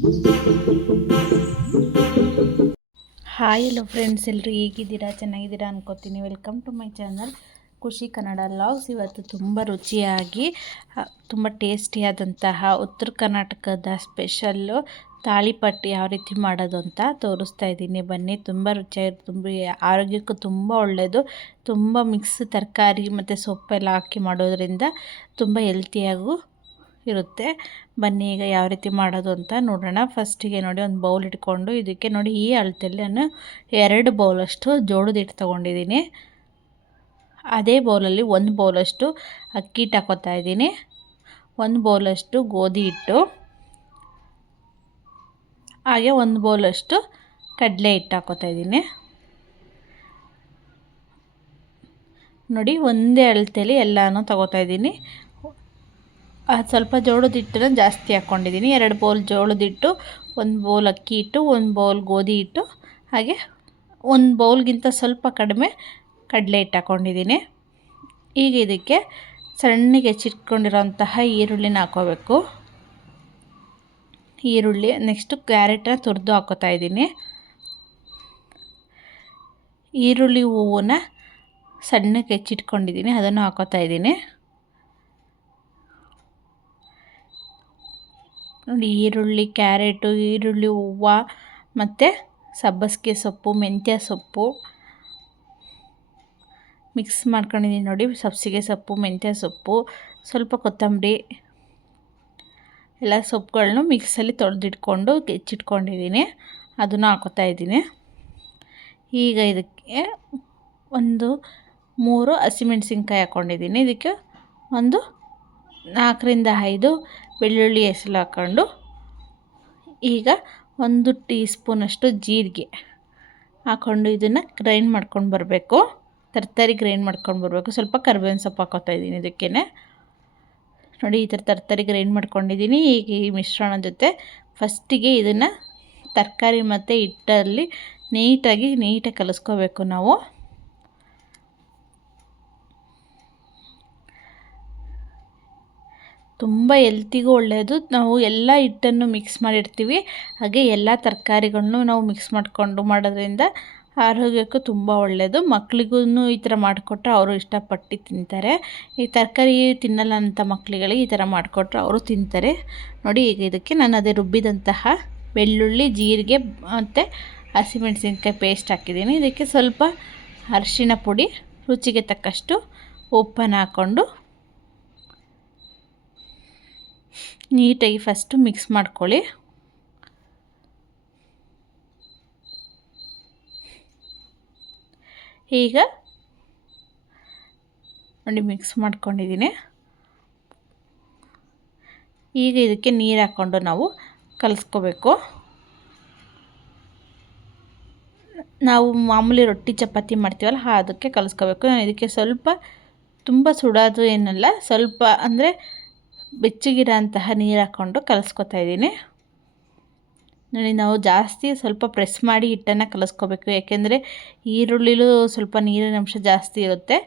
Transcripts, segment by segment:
Hi hello friends, ಎಲ್ಲರೂ ಹೇಗಿದ್ದೀರಾ? ಚೆನ್ನಾಗಿದ್ದೀರಾ ಅನ್ಕೋತೀನಿ. ವೆಲ್ಕಮ್ ಟು ಮೈ ಚಾನಲ್ ಖುಷಿ ಕನ್ನಡ ಲಾಗ್ಸ್. ಇವತ್ತು ತುಂಬ ರುಚಿಯಾಗಿ ತುಂಬ ಟೇಸ್ಟಿಯಾದಂತಹ ಉತ್ತರ ಕರ್ನಾಟಕದ ಸ್ಪೆಷಲ್ಲು ತಾಳಿಪಟ್ಟು ಯಾವ ರೀತಿ ಮಾಡೋದು ಅಂತ ತೋರಿಸ್ತಾ ಇದ್ದೀನಿ. ಬನ್ನಿ, ತುಂಬ ರುಚಿಯಾಗಿ, ತುಂಬ ಆರೋಗ್ಯಕ್ಕೂ ತುಂಬ ಒಳ್ಳೆಯದು. ತುಂಬ ಮಿಕ್ಸ್ ತರಕಾರಿ ಮತ್ತು ಸೊಪ್ಪೆಲ್ಲ ಹಾಕಿ ಮಾಡೋದ್ರಿಂದ ತುಂಬ ಹೆಲ್ತಿಯಾಗೂ ಇರುತ್ತೆ. ಬನ್ನಿ ಈಗ ಯಾವ ರೀತಿ ಮಾಡೋದು ಅಂತ ನೋಡೋಣ. ಫಸ್ಟಿಗೆ ನೋಡಿ, ಒಂದು ಬೌಲ್ ಇಟ್ಕೊಂಡು ಇದಕ್ಕೆ ನೋಡಿ, ಈ ಅಳತೆಯಲ್ಲಿ ನಾನು 2 ಬೌಲಷ್ಟು ಜೋಳದ ಹಿಟ್ಟು ತೊಗೊಂಡಿದ್ದೀನಿ. ಅದೇ ಬೌಲಲ್ಲಿ 1 ಬೌಲಷ್ಟು ಅಕ್ಕಿ ಹಿಟ್ಟು ಹಾಕೋತಾ ಇದ್ದೀನಿ, 1 ಬೌಲಷ್ಟು ಗೋಧಿ ಹಿಟ್ಟು, ಹಾಗೆ 1 ಬೌಲಷ್ಟು ಕಡಲೆ ಹಿಟ್ಟು ಹಾಕೋತಾ ಇದ್ದೀನಿ. ನೋಡಿ, ಒಂದೇ ಅಳತೆಯಲ್ಲಿ ಎಲ್ಲನೂ ತಗೋತಾ ಇದ್ದೀನಿ. ಸ್ವಲ್ಪ ಜೋಳದ ಹಿಟ್ಟನ್ನು ಜಾಸ್ತಿ ಹಾಕ್ಕೊಂಡಿದ್ದೀನಿ. 2 ಬೌಲ್ ಜೋಳದ ಹಿಟ್ಟು, 1 ಬೌಲ್ ಅಕ್ಕಿ ಹಿಟ್ಟು, 1 ಬೌಲ್ ಗೋಧಿ ಹಿಟ್ಟು, ಹಾಗೆ 1 ಬೌಲ್ಗಿಂತ ಸ್ವಲ್ಪ ಕಡಿಮೆ ಕಡಲೆ ಹಿಟ್ಟು ಹಾಕ್ಕೊಂಡಿದ್ದೀನಿ. ಈಗ ಇದಕ್ಕೆ ಸಣ್ಣಗೆ ಹೆಚ್ಚಿಟ್ಕೊಂಡಿರೋಂತಹ ಈರುಳ್ಳಿನ ಹಾಕ್ಕೋಬೇಕು. ಈರುಳ್ಳಿ, ನೆಕ್ಸ್ಟು ಕ್ಯಾರೆಟನ್ನ ತುರಿದು ಹಾಕ್ಕೋತಾ ಇದ್ದೀನಿ. ಈರುಳ್ಳಿ ಹೂವನ್ನ ಸಣ್ಣಗೆ ಹೆಚ್ಚಿಟ್ಕೊಂಡಿದ್ದೀನಿ, ಅದನ್ನು ಹಾಕ್ಕೋತಾ ಇದ್ದೀನಿ. ನೋಡಿ, ಈರುಳ್ಳಿ, ಕ್ಯಾರೆಟು, ಈರುಳ್ಳಿ ಹೂವು ಮತ್ತು ಸಬ್ಬಸಿಗೆ ಸೊಪ್ಪು, ಮೆಂತ್ಯ ಸೊಪ್ಪು ಮಿಕ್ಸ್ ಮಾಡ್ಕೊಂಡಿದ್ದೀನಿ. ನೋಡಿ, ಸಬ್ಬಸಿಗೆ ಸೊಪ್ಪು, ಮೆಂತ್ಯ ಸೊಪ್ಪು, ಸ್ವಲ್ಪ ಕೊತ್ತಂಬರಿ, ಎಲ್ಲ ಸೊಪ್ಪುಗಳನ್ನೂ ಮಿಕ್ಸಲ್ಲಿ ತೊಳೆದಿಟ್ಕೊಂಡು ಹೆಚ್ಚಿಟ್ಕೊಂಡಿದ್ದೀನಿ, ಅದನ್ನು ಹಾಕೋತಾ ಇದ್ದೀನಿ. ಈಗ ಇದಕ್ಕೆ ಒಂದು 3 ಹಸಿಮೆಣಸಿನ್ಕಾಯಿ ಹಾಕ್ಕೊಂಡಿದ್ದೀನಿ. ಇದಕ್ಕೆ ಒಂದು 4ರಿಂದ 5 ಬೆಳ್ಳುಳ್ಳಿ ಹೆಸರು ಹಾಕ್ಕೊಂಡು, ಈಗ 1 ಟೀ ಸ್ಪೂನಷ್ಟು ಜೀರಿಗೆ ಹಾಕ್ಕೊಂಡು ಇದನ್ನು ಗ್ರೈಂಡ್ ಮಾಡ್ಕೊಂಡು ಬರಬೇಕು. ತರಕಾರಿ ಗ್ರೈಂಡ್ ಮಾಡ್ಕೊಂಡು ಬರಬೇಕು. ಸ್ವಲ್ಪ ಕರಿಬೇವಿನ ಸೊಪ್ಪು ಹಾಕೋತಾ ಇದ್ದೀನಿ ಇದಕ್ಕೇ. ನೋಡಿ, ಈ ಥರ ತರಕಾರಿ ಗ್ರೈಂಡ್ ಮಾಡ್ಕೊಂಡಿದ್ದೀನಿ. ಈಗ ಈ ಮಿಶ್ರಣ ಜೊತೆ ಫಸ್ಟಿಗೆ ಇದನ್ನು ತರಕಾರಿ ಮತ್ತು ಹಿಟ್ಟಲ್ಲಿ ನೀಟಾಗಿ ಕಲಿಸ್ಕೋಬೇಕು ನಾವು. ತುಂಬ ಹೆಲ್ತಿಗೂ ಒಳ್ಳೆಯದು. ನಾವು ಎಲ್ಲ ಹಿಟ್ಟನ್ನು ಮಿಕ್ಸ್ ಮಾಡಿರ್ತೀವಿ, ಹಾಗೆ ಎಲ್ಲ ತರಕಾರಿಗಳನ್ನು ನಾವು ಮಿಕ್ಸ್ ಮಾಡಿಕೊಂಡು ಮಾಡೋದ್ರಿಂದ ಆರೋಗ್ಯಕ್ಕೂ ತುಂಬ ಒಳ್ಳೆಯದು. ಮಕ್ಳಿಗೂ ಈ ಥರ ಮಾಡಿಕೊಟ್ರೆ ಅವರು ಇಷ್ಟಪಟ್ಟು ತಿಂತಾರೆ. ಈ ತರಕಾರಿ ತಿನ್ನಲ್ಲ ಅಂತ ಮಕ್ಕಳಿಗಳಿಗೆ ಈ ಥರ ಮಾಡಿಕೊಟ್ರೆ ಅವರು ತಿಂತಾರೆ. ನೋಡಿ, ಈಗ ಇದಕ್ಕೆ ನಾನು ಅದೇ ರುಬ್ಬಿದಂತಹ ಬೆಳ್ಳುಳ್ಳಿ, ಜೀರಿಗೆ ಮತ್ತು ಹಸಿಮೆಣಸಿನ್ಕಾಯಿ ಪೇಸ್ಟ್ ಹಾಕಿದ್ದೀನಿ. ಇದಕ್ಕೆ ಸ್ವಲ್ಪ ಅರಿಶಿಣ ಪುಡಿ, ರುಚಿಗೆ ತಕ್ಕಷ್ಟು ಉಪ್ಪನ್ನು ಹಾಕ್ಕೊಂಡು ನೀಟಾಗಿ ಫಸ್ಟು ಮಿಕ್ಸ್ ಮಾಡ್ಕೊಳ್ಳಿ. ಈಗ ನೋಡಿ, ಮಿಕ್ಸ್ ಮಾಡ್ಕೊಂಡಿದ್ದೀನಿ. ಈಗ ಇದಕ್ಕೆ ನೀರು ಹಾಕ್ಕೊಂಡು ನಾವು ಕಲಿಸ್ಕೋಬೇಕು. ನಾವು ಮಾಮೂಲಿ ರೊಟ್ಟಿ ಚಪಾತಿ ಮಾಡ್ತೀವಲ್ಲ, ಅದಕ್ಕೆ ಕಲಿಸ್ಕೋಬೇಕು. ನಾನು ಇದಕ್ಕೆ ಸ್ವಲ್ಪ ತುಂಬ ಸುಡೋದು ಏನಲ್ಲ, ಸ್ವಲ್ಪ ಅಂದರೆ ಬೆಚ್ಚಗಿರೋ ಅಂತಹ ನೀರು ಹಾಕ್ಕೊಂಡು ಕಲಿಸ್ಕೊತಾ ಇದ್ದೀನಿ. ನೋಡಿ, ನಾವು ಜಾಸ್ತಿ ಸ್ವಲ್ಪ ಪ್ರೆಸ್ ಮಾಡಿ ಹಿಟ್ಟನ್ನು ಕಲಿಸ್ಕೋಬೇಕು. ಯಾಕೆಂದರೆ ಈರುಳ್ಳಿಲೂ ಸ್ವಲ್ಪ ನೀರಿನ ಅಂಶ ಜಾಸ್ತಿ ಇರುತ್ತೆ.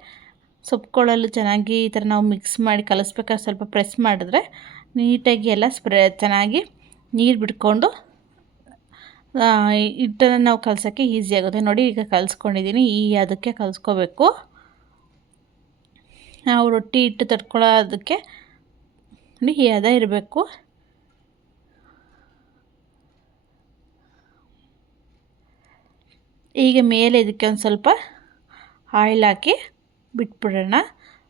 ಸೊಪ್ಪುಗಳಲ್ಲೂ ಚೆನ್ನಾಗಿ ಈ ಥರ ನಾವು ಮಿಕ್ಸ್ ಮಾಡಿ ಕಲಿಸ್ಬೇಕಾದ್ರೆ ಸ್ವಲ್ಪ ಪ್ರೆಸ್ ಮಾಡಿದ್ರೆ ನೀಟಾಗಿ ಎಲ್ಲ ಚೆನ್ನಾಗಿ ನೀರು ಬಿಟ್ಕೊಂಡು ಹಿಟ್ಟನ್ನು ನಾವು ಕಲಸೋಕ್ಕೆ ಈಸಿ ಆಗುತ್ತೆ. ನೋಡಿ, ಈಗ ಕಲಿಸ್ಕೊಂಡಿದ್ದೀನಿ. ಅದಕ್ಕೆ ಕಲಿಸ್ಕೋಬೇಕು. ನಾವು ರೊಟ್ಟಿ ಹಿಟ್ಟು ತಟ್ಕೊಳ್ಳೋದಕ್ಕೆ ನೋಡಿ ಹದ ಇರಬೇಕು. ಈಗ ಮೇಲೆ ಇದಕ್ಕೆ ಒಂದು ಸ್ವಲ್ಪ ಆಯಿಲ್ ಹಾಕಿ ಬಿಟ್ಬಿಡೋಣ.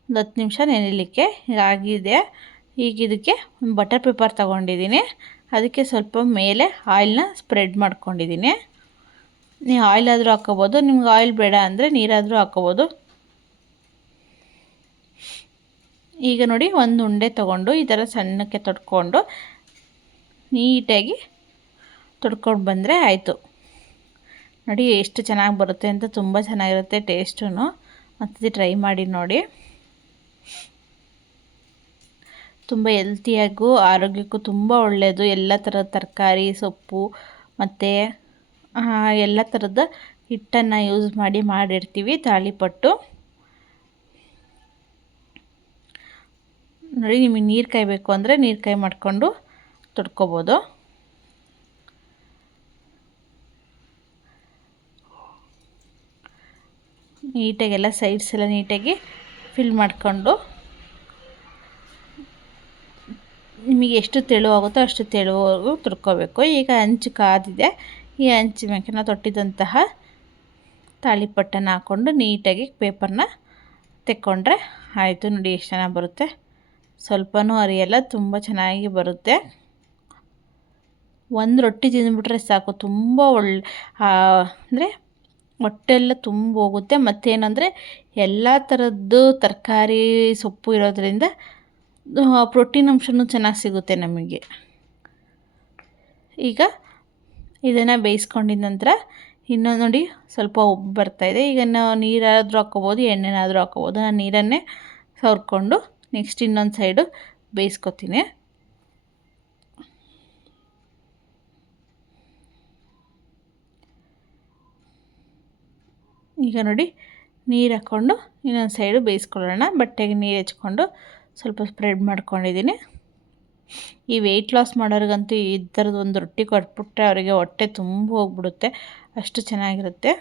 ಒಂದು 10 ನಿಮಿಷ ನೆನೆಯಲಿಕ್ಕೆ ಆಗಿದೆ. ಈಗ ಇದಕ್ಕೆ ಒಂದು ಬಟರ್ ಪೇಪರ್ ತೊಗೊಂಡಿದ್ದೀನಿ. ಅದಕ್ಕೆ ಸ್ವಲ್ಪ ಮೇಲೆ ಆಯಿಲ್ನ ಸ್ಪ್ರೆಡ್ ಮಾಡ್ಕೊಂಡಿದ್ದೀನಿ. ನೀವು ಆಯಿಲ್ ಆದರೂ ಹಾಕ್ಕೋಬೋದು, ನಿಮ್ಗೆ ಆಯಿಲ್ ಬೇಡ ಅಂದರೆ ನೀರಾದರೂ ಹಾಕ್ಕೋಬೋದು. ಈಗ ನೋಡಿ, ಒಂದು ಉಂಡೆ ತೊಗೊಂಡು ಈ ಥರ ಸಣ್ಣಕ್ಕೆ ತೊಡ್ಕೊಂಡು ನೀಟಾಗಿ ತೊಡ್ಕೊಂಡು ಬಂದರೆ ಆಯಿತು. ನೋಡಿ, ಎಷ್ಟು ಚೆನ್ನಾಗಿ ಬರುತ್ತೆ ಅಂತ. ತುಂಬ ಚೆನ್ನಾಗಿರುತ್ತೆ ಟೇಸ್ಟೂ. ಮತ್ತು ಟ್ರೈ ಮಾಡಿ ನೋಡಿ. ತುಂಬ ಹೆಲ್ತಿಯಾಗೂ ಆರೋಗ್ಯಕ್ಕೂ ತುಂಬ ಒಳ್ಳೆಯದು. ಎಲ್ಲ ಥರದ ತರಕಾರಿ, ಸೊಪ್ಪು ಮತ್ತು ಎಲ್ಲ ಥರದ ಹಿಟ್ಟನ್ನು ಯೂಸ್ ಮಾಡಿರ್ತೀವಿ ತಾಳಿಪಟ್ಟು. ನೋಡಿ, ನಿಮಗೆ ನೀರು ಕಾಯಬೇಕು ಅಂದರೆ ನೀರು ಕಾಯಿ ಮಾಡಿಕೊಂಡು ತೊಡ್ಕೊಬೋದು. ನೀಟಾಗೆಲ್ಲ ಸೈಡ್ಸ್ ಎಲ್ಲ ನೀಟಾಗಿ ಫಿಲ್ ಮಾಡಿಕೊಂಡು ನಿಮಗೆ ಎಷ್ಟು ತೆಳುವಾಗುತ್ತೋ ಅಷ್ಟು ತೆಳುವಾಗೂ ತುರ್ಕೋಬೇಕು. ಈಗ ಹಂಚು ಕಾದಿದೆ. ಈ ಹಂಚು ಮೇಲೆ ನಾವು ತೊಟ್ಟಿದಂತಹ ತಾಳಿಪಟ್ಟನ್ನು ಹಾಕ್ಕೊಂಡು ನೀಟಾಗಿ ಪೇಪರ್ನ ತೆಕ್ಕೊಂಡ್ರೆ ಆಯಿತು. ನೋಡಿ ಎಷ್ಟು ಚೆನ್ನಾಗಿ ಬರುತ್ತೆ. ಸ್ವಲ್ಪನೂ ಅರಿಯಲ್ಲ, ತುಂಬ ಚೆನ್ನಾಗಿ ಬರುತ್ತೆ. ಒಂದು ರೊಟ್ಟಿ ತಿಂದುಬಿಟ್ರೆ ಸಾಕು, ತುಂಬ ಅಂದರೆ ಹೊಟ್ಟೆಲ್ಲ ತುಂಬ ಹೋಗುತ್ತೆ. ಮತ್ತೇನೆಂದರೆ ಎಲ್ಲ ಥರದ್ದು ತರಕಾರಿ ಸೊಪ್ಪು ಇರೋದರಿಂದ ಪ್ರೋಟೀನ್ ಅಂಶವೂ ಚೆನ್ನಾಗಿ ಸಿಗುತ್ತೆ ನಮಗೆ. ಈಗ ಇದನ್ನು ಬೇಯಿಸ್ಕೊಂಡಿದ ನಂತರ ಇನ್ನೊಂದು ನೋಡಿ ಸ್ವಲ್ಪ ಉಪ್ಪು ಬರ್ತಾಯಿದೆ. ಈಗ ನಾವು ನೀರಾದರೂ ಹಾಕ್ಕೋಬೋದು, ಎಣ್ಣೆನಾದರೂ ಹಾಕ್ಕೋಬೋದು. ನಾನು ನೀರನ್ನೇ ಸವರ್ಕೊಂಡು ನೆಕ್ಸ್ಟ್ ಇನ್ನೊಂದು ಸೈಡು ಬೇಯಿಸ್ಕೊತೀನಿ. ಈಗ ನೋಡಿ ನೀರು ಹಾಕ್ಕೊಂಡು ಇನ್ನೊಂದು ಸೈಡು ಬೇಯಿಸ್ಕೊಳ್ಳೋಣ. ಬಟ್ಟೆಗೆ ನೀರು ಹೆಚ್ಕೊಂಡು ಸ್ವಲ್ಪ ಸ್ಪ್ರೆಡ್ ಮಾಡ್ಕೊಂಡಿದ್ದೀನಿ. ಈ ವೆಯ್ಟ್ ಲಾಸ್ ಮಾಡೋರಿಗಂತೂ ಈ ಥರದ್ದು ಒಂದು ರೊಟ್ಟಿ ಕೊಟ್ಬಿಟ್ರೆ ಅವರಿಗೆ ಹೊಟ್ಟೆ ತುಂಬ ಹೋಗ್ಬಿಡುತ್ತೆ, ಅಷ್ಟು ಚೆನ್ನಾಗಿರುತ್ತೆ.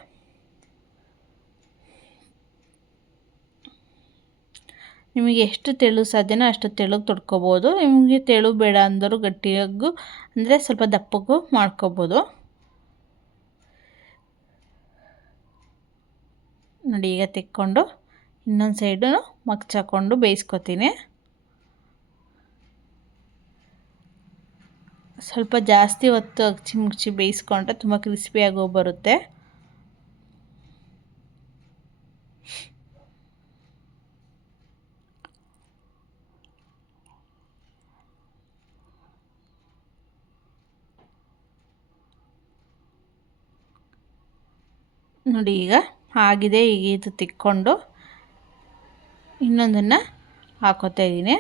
ನಿಮಗೆ ಎಷ್ಟು ತೆಳು ಸಾಧ್ಯನೋ ಅಷ್ಟು ತೆಳುಗೆ ತೊಡ್ಕೊಬೋದು. ನಿಮಗೆ ತೆಳು ಬೇಡ ಅಂದರೂ ಗಟ್ಟಿಯಾಗೂ ಅಂದರೆ ಸ್ವಲ್ಪ ದಪ್ಪಗೂ ಮಾಡ್ಕೊಬೋದು. ನೋಡಿ ಈಗ ತೆಕ್ಕೊಂಡು ಇನ್ನೊಂದು ಸೈಡು ಮಗ್ಚಾಕೊಂಡು ಬೇಯಿಸ್ಕೊತೀನಿ. ಸ್ವಲ್ಪ ಜಾಸ್ತಿ ಹೊತ್ತು ಅಗಚಿ ಮುಚ್ಚಿ ಬೇಯಿಸ್ಕೊಂಡ್ರೆ ತುಂಬ ಕ್ರಿಸ್ಪಿಯಾಗಿ ಬರುತ್ತೆ. ನೋಡಿ ಈಗ ಆಗಿದೆ. ಈಗ ಇದು ತಿಕ್ಕೊಂಡು ಇನ್ನೊಂದನ್ನು ಹಾಕೋತಾ ಇದ್ದೀನಿ.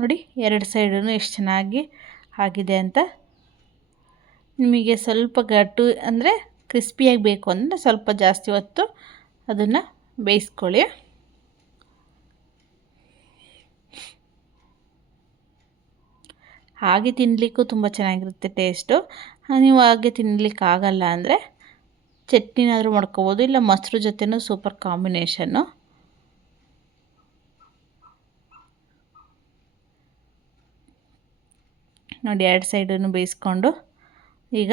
ನೋಡಿ ಎರಡು ಸೈಡೂ ಎಷ್ಟು ಚೆನ್ನಾಗಿ ಆಗಿದೆ ಅಂತ. ನಿಮಗೆ ಸ್ವಲ್ಪ ಗಟ್ಟು ಅಂದರೆ ಕ್ರಿಸ್ಪಿಯಾಗಿ ಬೇಕು ಅಂದರೆ ಸ್ವಲ್ಪ ಜಾಸ್ತಿ ಹೊತ್ತು ಅದನ್ನು ಬೇಯಿಸ್ಕೊಳ್ಳಿ. ಹಾಗೆ ತಿನ್ನಲಿಕ್ಕೂ ತುಂಬ ಚೆನ್ನಾಗಿರುತ್ತೆ ಟೇಸ್ಟು. ನೀವು ಹಾಗೆ ತಿನ್ನಲಿಕ್ಕೆ ಆಗಲ್ಲ ಅಂದರೆ ಚಟ್ನಿನಾದರೂ ಮಾಡ್ಕೋಬೋದು, ಇಲ್ಲ ಮೊಸರು ಜೊತೆನೂ ಸೂಪರ್ ಕಾಂಬಿನೇಷನ್ನು. ನೋಡಿ ಎರಡು ಸೈಡನ್ನು ಬೇಯಿಸ್ಕೊಂಡು ಈಗ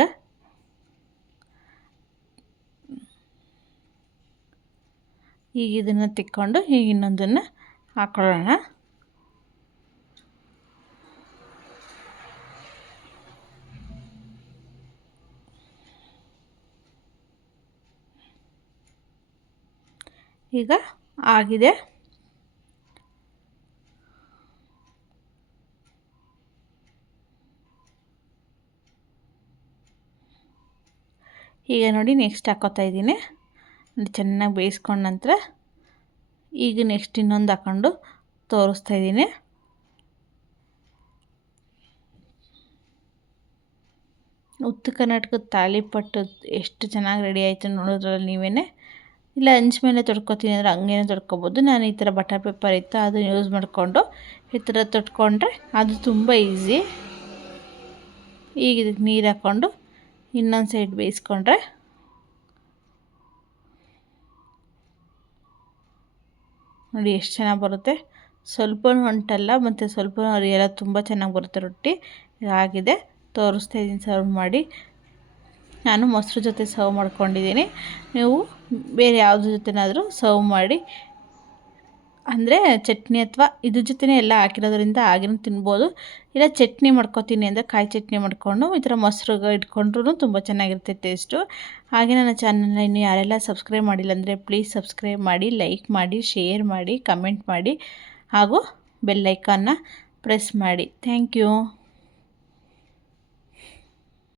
ಇದನ್ನು ತಿಕ್ಕೊಂಡು ಈಗ ಇನ್ನೊಂದನ್ನು ಹಾಕೊಳ್ಳೋಣ. ಈಗ ಆಗಿದೆ. ಈಗ ನೋಡಿ ನೆಕ್ಸ್ಟ್ ಹಾಕೋತಾ ಇದ್ದೀನಿ. ಚೆನ್ನಾಗಿ ಬೇಯಿಸ್ಕೊಂಡ ನಂತರ ಈಗ ನೆಕ್ಸ್ಟ್ ಇನ್ನೊಂದು ಹಾಕ್ಕೊಂಡು ತೋರಿಸ್ತಾ ಇದ್ದೀನಿ. ಉತ್ತರ ಕರ್ನಾಟಕದ ತಾಳಿಪಟ್ಟು ಎಷ್ಟು ಚೆನ್ನಾಗಿ ರೆಡಿ ಆಯಿತು ನೋಡೋದ್ರಲ್ಲಿ ನೀವೇ. ಇಲ್ಲ ಹಂಚ್ ಮೇಲೆ ತೊಡ್ಕೊತೀನಿ ಅಂದರೆ ಹಂಗೇನೆ ತೊಡ್ಕೊಬೋದು. ನಾನು ಈ ಥರ ಬಟರ್ ಪೇಪರ್ ಇತ್ತು ಅದನ್ನು ಯೂಸ್ ಮಾಡಿಕೊಂಡು ಈ ಥರ ತೊಟ್ಕೊಂಡ್ರೆ ಅದು ತುಂಬ ಈಸಿ. ಈಗ ಇದಕ್ಕೆ ನೀರು ಹಾಕ್ಕೊಂಡು ಇನ್ನೊಂದು ಸೈಡ್ ಬೇಯಿಸ್ಕೊಂಡ್ರೆ ನೋಡಿ ಎಷ್ಟು ಚೆನ್ನಾಗಿ ಬರುತ್ತೆ. ಸ್ವಲ್ಪನೂ ಹೊಂಟಲ್ಲ ಮತ್ತು ಸ್ವಲ್ಪನೂ ಅರಿಯಲ್ಲ, ತುಂಬ ಚೆನ್ನಾಗಿ ಬರುತ್ತೆ ರೊಟ್ಟಿ. ಆಗಿದೆ, ತೋರಿಸ್ತಾ ಇದ್ದೀನಿ ಸರ್ವ್ ಮಾಡಿ. ನಾನು ಮೊಸರು ಜೊತೆ ಸರ್ವ್ ಮಾಡ್ಕೊಂಡಿದ್ದೀನಿ. ನೀವು ಬೇರೆ ಯಾವುದ್ರ ಜೊತೆನಾದರೂ ಸರ್ವ್ ಮಾಡಿ, ಅಂದರೆ ಚಟ್ನಿ ಅಥವಾ ಇದ್ರ ಜೊತೆನೇ ಎಲ್ಲ ಹಾಕಿರೋದ್ರಿಂದ ಆಗಿನೂ ತಿನ್ಬೋದು. ಇಲ್ಲ ಚಟ್ನಿ ಮಾಡ್ಕೊತೀನಿ ಅಂದರೆ ಕಾಯಿ ಚಟ್ನಿ ಮಾಡಿಕೊಂಡು ಈ ಥರ ಮೊಸರು ಇಟ್ಕೊಂಡ್ರೂ ತುಂಬ ಚೆನ್ನಾಗಿರುತ್ತೆ ಟೇಸ್ಟು. ಹಾಗೆ ನನ್ನ ಚಾನಲ್ನ ಇನ್ನೂ ಯಾರೆಲ್ಲ ಸಬ್ಸ್ಕ್ರೈಬ್ ಮಾಡಿಲ್ಲ ಅಂದರೆ ಪ್ಲೀಸ್ ಸಬ್ಸ್ಕ್ರೈಬ್ ಮಾಡಿ, ಲೈಕ್ ಮಾಡಿ, ಶೇರ್ ಮಾಡಿ, ಕಮೆಂಟ್ ಮಾಡಿ ಹಾಗೂ ಬೆಲ್ ಐಕಾನ್ನ ಪ್ರೆಸ್ ಮಾಡಿ. Thank you.